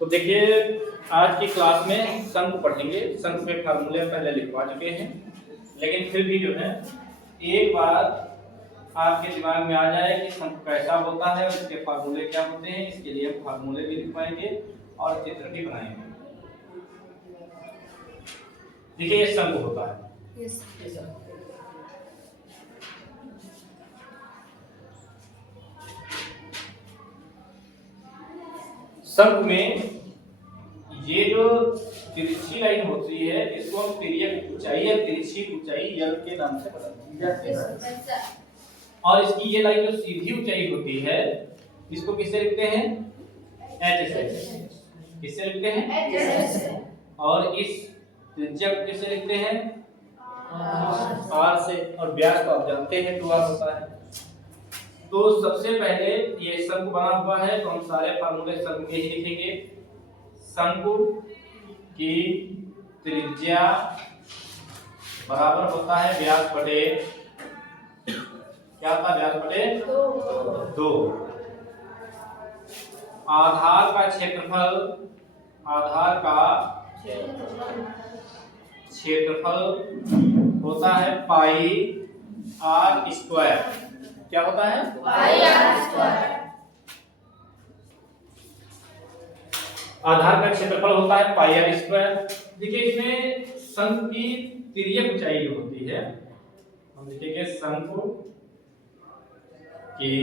तो देखिए आज की क्लास में शंकु पढ़ेंगे। शंकु के फार्मूले पहले लिखवा चुके हैं, लेकिन फिर भी जो है एक बार आपके दिमाग में आ जाए कि शंकु कैसा होता है और इसके फार्मूले क्या होते हैं, इसके लिए हम फार्मूले भी लिखवाएंगे और चित्र भी बनाएंगे। देखिए ये शंकु होता है। शंकु में ये जो तिरछी लाइन होती है इसको हम तिर्यक ऊंचाई या तिरछी ऊंचाई यल के नाम से बताते हैं। और इसकी ये लाइन जो सीधी ऊंचाई होती है इसको किससे लिखते हैं? एच से। किससे लिखते हैं? एच से। और इस त्रिज्या को किससे लिखते हैं? आर से। और व्यास तो आप जानते हैं 2r होता है। तो सबसे पहले ये शंकु बना हुआ है तो हम सारे फार्मूले शंकु के ही लिखेंगे। शंकु की त्रिज्या बराबर होता है व्यास बटे क्या होता है? व्यास बटे 2। आधार का क्षेत्रफल होता है पाई आर स्क्वायर। क्या होता है? पाई आर स्क्वायर। आधार का क्षेत्रफल होता है पाई आर स्क्वायर। देखिए इसमें शंकु की तिर्यक ऊंचाई जो होती है हम लिखेंगे शंकु की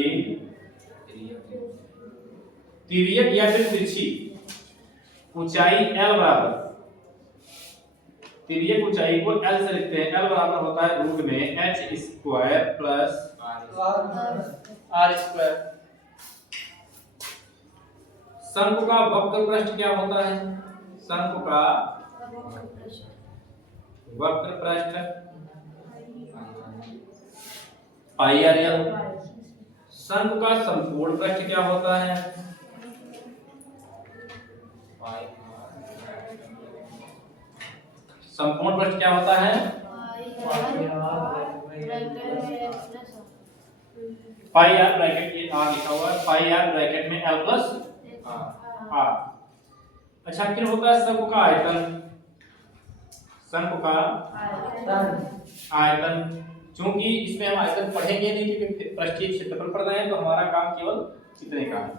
तिर्यक या फिर तिरछी ऊंचाई L बराबर, तिर्यक ऊंचाई को L से लिखते हैं। L बराबर होता है रूट में h square plus R square. शंकु का वक्र पृष्ठ क्या होता है? शंकु का वक्र पृष्ठ पाई आर एल। शंकु का संपूर्ण पृष्ठ क्या होता है? संपूर्ण पृष्ठ क्या होता है? पाई आर ब्रैकेट ये आर लिखा हुआ है, पाई आर ब्रैकेट में एल प्लस आर। अच्छा फिर होता है शंकु का आयतन। शंकु का आयतन, चूंकि इसमें हम आयतन पढ़ेंगे नहीं क्योंकि पृष्ठीय क्षेत्रफल पढ़ रहे हैं तो हमारा काम केवल इतने का है।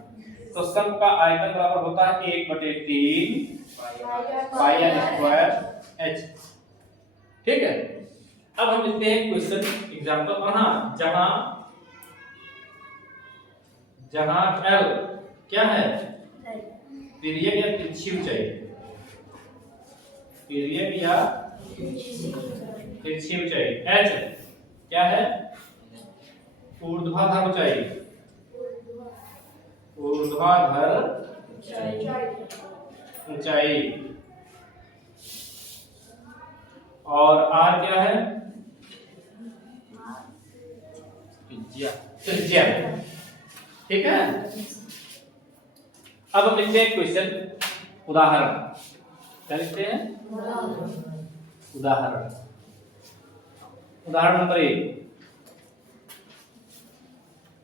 तो शंकु का आयतन बराबर होता है 1/3 पाई आर स्क्वायर h। ठीक है, अब हम लिखते हैं क्वेश्चन एग्जांपल। और हाँ, जहां L क्या है? तिर्यक या तिरछी ऊंचाई, तिर्यक या तिरछी ऊंचाई। h क्या है? ऊर्ध्वाधर ऊंचाई, ऊर्ध्वाधर ऊंचाई। और r क्या है? त्रिज्या। ठीक है, अब हम लिखते हैं क्वेश्चन उदाहरण। क्या लिखते हैं? उदाहरण। उदाहरण नंबर 1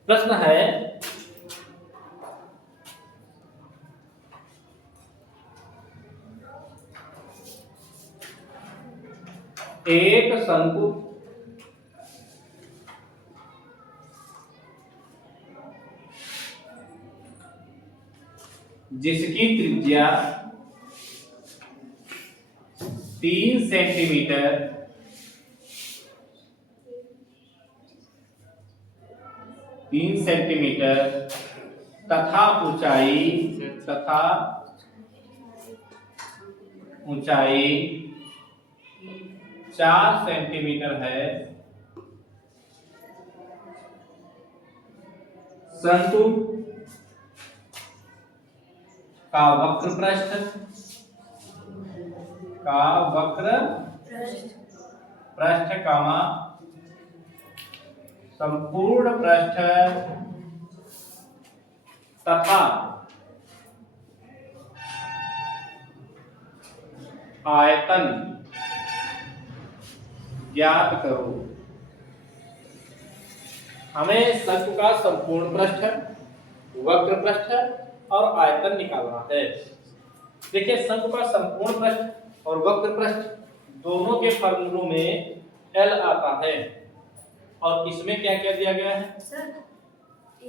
प्रश्न है एक शंकु जिसकी त्रिज्या 3 सेंटीमीटर तथा ऊंचाई 4 सेंटीमीटर है। शंकु का वक्र पृष्ठ कामा संपूर्ण पृष्ठ तथा आयतन ज्ञात करो। हमें शंकु का संपूर्ण पृष्ठ, वक्र पृष्ठ और आयतन निकालना है। देखिए शंकु का संपूर्ण पृष्ठ और वक्र पृष्ठ दोनों के फार्मूलों में L आता है और इसमें क्या क्या दिया गया है सर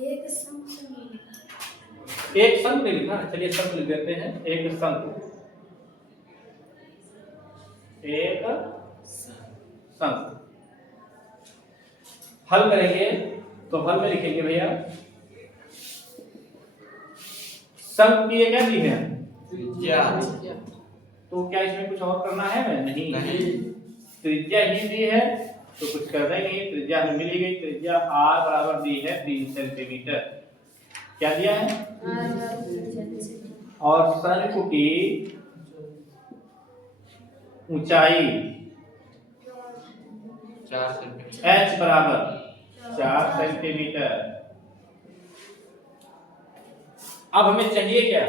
एक शंकु नहीं लिखा। चलिए शंकु लिख देते हैं। एक शंकु हल करेंगे तो हल में लिखेंगे भैया शंकु की क्या दी है त्रिज्या। तो क्या इसमें कुछ और करना है? नहीं, त्रिज्या ही दी है तो कुछ करना ही नहीं। त्रिज्या हमें मिली गई, त्रिज्या r बराबर दी है 3 सेंटीमीटर। क्या दिया है? और शंकु की ऊंचाई 4 सेंटीमीटर, h बराबर 4 सेंटीमीटर। अब हमें चाहिए क्या?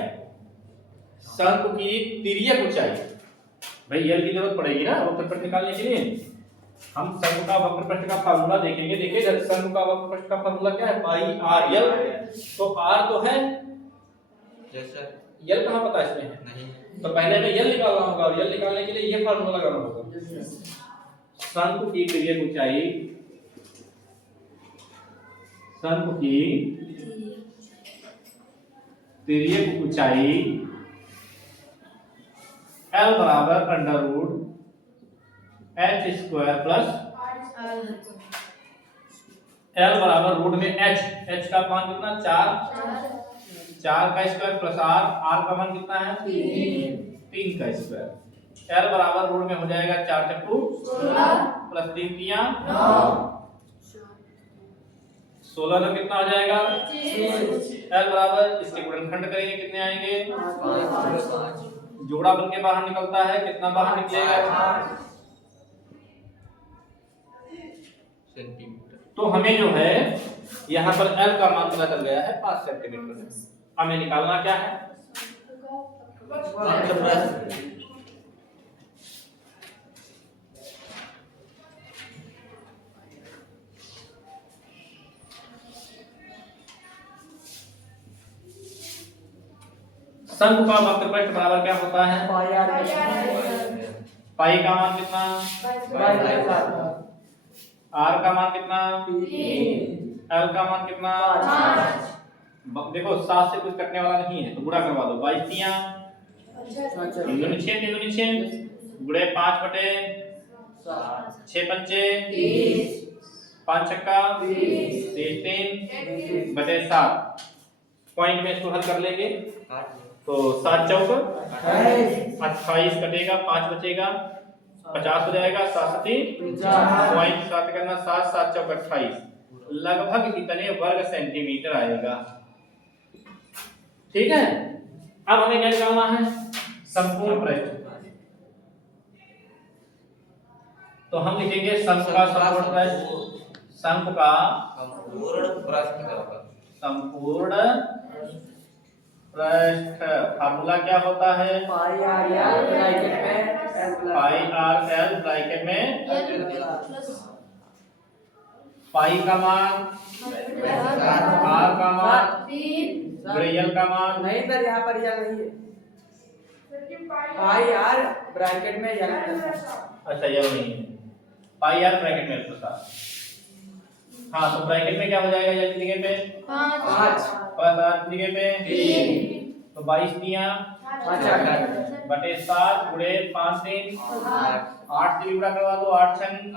शंकु की तिर्यक ऊंचाई। भाई यल की जरूरत पड़ेगी ना वक्र पृष्ठ निकालने के लिए। हम शंकु का वक्र पृष्ठ का फार्मूला देखेंगे। देखिए शंकु का वक्र पृष्ठ का फार्मूला क्या है? पाई आर यल। तो r तो है, जैसा यल कहां पता इसमें है? नहीं, तो पहले हमें यल निकालना होगा और यल निकालने के लिए ये फार्मूला लगाना होगा। शंकु की तिर्यक ऊंचाई, शंकु की तिर्यक ऊंचाई L बराबर under root h square plus L बराबर रूट में h का मान कितना? 4 का स्क्वायर प्लस r का मान कितना है? 3 का स्क्वायर। L बराबर रूट में हो जाएगा 4 चक्कू 16 प्लस 3 तिया 16 में कितना हो जाएगा? L बराबर इसके गुणनखंड करेंगे कितने आएंगे? 5 जोड़ा बन के बाहर निकलता है, कितना बाहर निकलेगा? सेंटीमीटर। तो हमें जो है यहाँ पर L का मान पता चल गया है 5 सेंटीमीटर। हमें निकालना क्या है? शंकु का वक्र पृष्ठ बराबर क्या होता है? पाई का मान कितना? r का मान कितना? L का मान कितना? देखो 7 से कुछ कटने वाला नहीं है तो गुणा करवा दो। 22 तिया 3 गुणे 5 बटे 6 पंचे 5 छक्का 3 बटे 7। पॉइंट में इसको हल कर लेंगे तो 7 चौक 28 कटेगा, 5 बचेगा 50 हो जाएगा। 7 पॉइंट 7 करना 7 7 चौक 28 लगभग कितने वर्ग सेंटीमीटर आएगा? ठीक है। अब हमें क्या निकालना है? संपूर्ण पृष्ठ। तो हम लिखेंगे शंकु का संपूर्ण पृष्ठ। शंकु का संपूर्ण पृष्ठ फार्मूला क्या होता है? पाई आर एल ब्रैकेट में पाई का मान आर का मान यल का मान। नहीं सर यहाँ पर यह नहीं है, पाई आर ब्रैकेट में यल। अच्छा यह नहीं है, पाई आर ब्रैकेट में प्लस आर। हाँ तो ब्रैकेट में क्या हो जाएगा? यल की जगह पे 5 प्लस आर की जगह पे 3 तो 22 तिया बटे 7 गुणे 5 3 8 से गुणा करवा दो। 8 छंग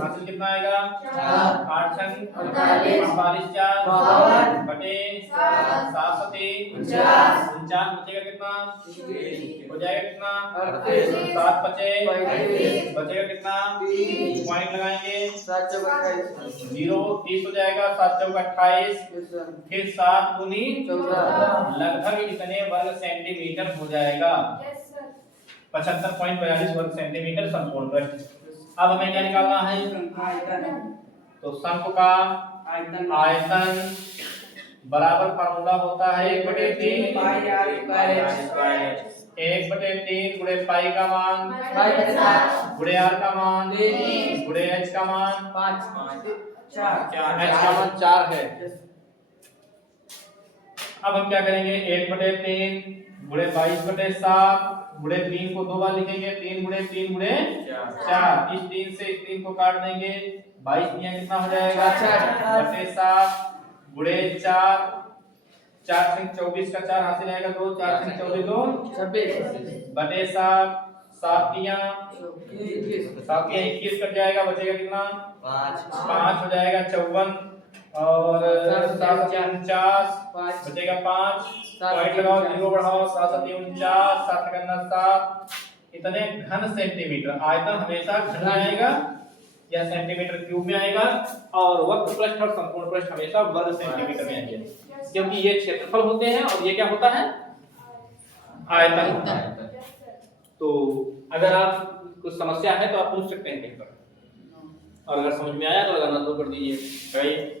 हासिल कितना आएगा? 8 छंग 48 4 बटे 7 सते 49 बचेगा कितना? हो जाएगा कितना? 7 बचेगा कितना? पॉइंट लगाएंगे 0 30 हो जाएगा। 7 चौक 28 फिर 7 दूनी 14 लगभग कितने वर्ग सेंटीमीटर हो जाएगा? 75.42 वर्ग सेंटीमीटर संपूर्ण पृष्ठ। अब हमें क्या निकालना है? तो शंकु का आयतन बराबर फार्मूला होता है 1/3 पाई आर स्क्वायर 1/3 गुणे पाई का मान गुणे आर का मान गुणे h का मान 5 h का मान 4 है। अब हम क्या करेंगे 1/3 गुणे 22/7 गुणे 3 को 2 बार लिखेंगे 3 गुणे 3 गुणे 4 इस 3 से इस 3 को काट देंगे 22 दिया कितना हो जाएगा 4/7 गुणे 4 4 से 24 का 4 हासिल आएगा 2 4 से 24 2 26 बटे 7 7 दिया 21 21 कट जाएगा बचेगा कितना 5 हो जाएगा 54 और 7 49 बचेगा 5 पॉइंट लगाओ 0 बढ़ाओ 7 49 7 करना 7 इतने घन सेंटीमीटर आयतन हमेशा घन में आएगा या सेंटीमीटर क्यूब में आएगा और वक्र पृष्ठ और संपूर्ण पृष्ठ हमेशा वर्ग सेंटीमीटर में आएंगे क्योंकि ये क्षेत्रफल होते हैं और ये क्या होता है आयतन होता है। तो अगर आप कुछ समस्या है तो आप पूछ सकते हैं कहीं पर और अगर समझ में आया तो लगाना शुरू कर दीजिए। राइट।